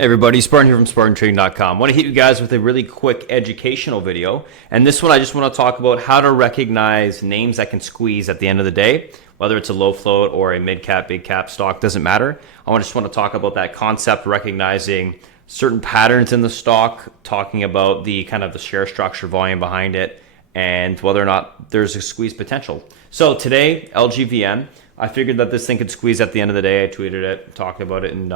Hey everybody, Spartan here from SpartanTrading.com. I want to hit you guys with a really quick educational video. And this one I just want to talk about how to recognize names that can squeeze at the end of the day, whether it's a low float or a mid cap, big cap stock, doesn't matter. I just want to talk about that concept, recognizing certain patterns in the stock, talking about the kind of the share structure, volume behind it, and whether or not there's a squeeze potential. So today, LGVN, I figured that this thing could squeeze at the end of the day. I tweeted it, talked about it in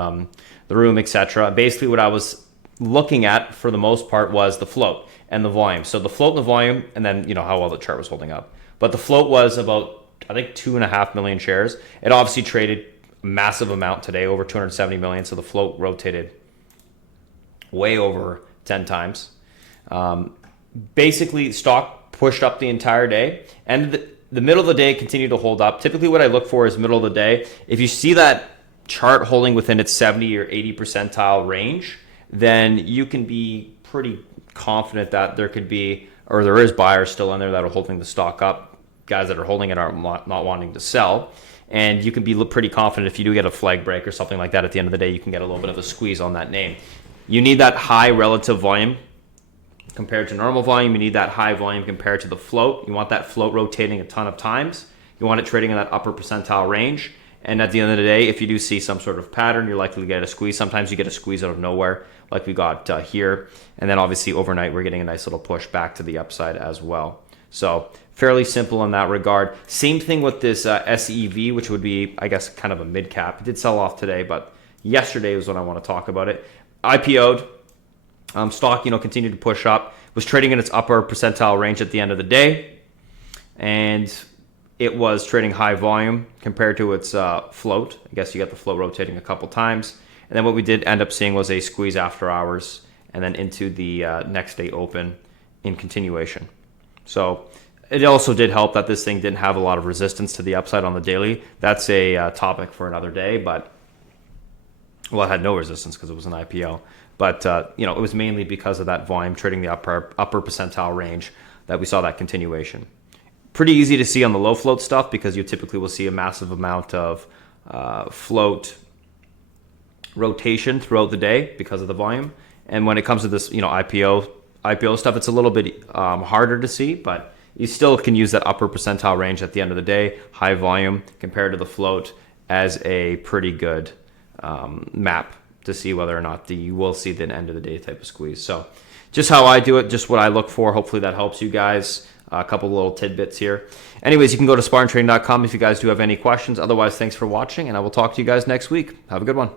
the room, etc. Basically, what I was looking at for the most part was the float and the volume. So the float and the volume, and then how well the chart was holding up. But the float was about, I think, 2.5 million shares. It obviously traded a massive amount today, over 270 million. So the float rotated way over 10 times. Basically, stock pushed up the entire day, and the middle of the day continued to hold up. Typically what I look for is middle of the day. If you see that chart holding within its 70 or 80 percentile range, then you can be pretty confident that there could be, or there is buyers still in there that are holding the stock up. Guys that are holding it are not wanting to sell. And you can be pretty confident if you do get a flag break or something like that at the end of the day, you can get a little bit of a squeeze on that name. You need that high relative volume compared to normal volume. You need that high volume compared to the float. You want that float rotating a ton of times. You want it trading in that upper percentile range. And at the end of the day, if you do see some sort of pattern, you're likely to get a squeeze. Sometimes you get a squeeze out of nowhere, like we got here. And then obviously overnight, we're getting a nice little push back to the upside as well. So fairly simple in that regard. Same thing with this SEV, which would be, I guess, kind of a mid cap. It did sell off today, but yesterday was when I want to talk about it. IPO'd. Stock, continued to push up, was trading in its upper percentile range at the end of the day, and it was trading high volume compared to its float. I guess you got the float rotating a couple times, and then what we did end up seeing was a squeeze after hours, and then into the next day open in continuation. So it also did help that this thing didn't have a lot of resistance to the upside on the daily. That's a topic for another day, but well, it had no resistance because it was an IPO. But it was mainly because of that volume trading the upper percentile range that we saw that continuation. Pretty easy to see on the low float stuff because you typically will see a massive amount of float rotation throughout the day because of the volume. And when it comes to this, IPO stuff, it's a little bit harder to see, but you still can use that upper percentile range at the end of the day, high volume compared to the float, as a pretty good map to see whether or not you will see the end of the day type of squeeze. So just how I do it, just what I look for. Hopefully that helps you guys. A couple little tidbits here. Anyways, you can go to SpartanTrading.com if you guys do have any questions. Otherwise, thanks for watching, and I will talk to you guys next week. Have a good one.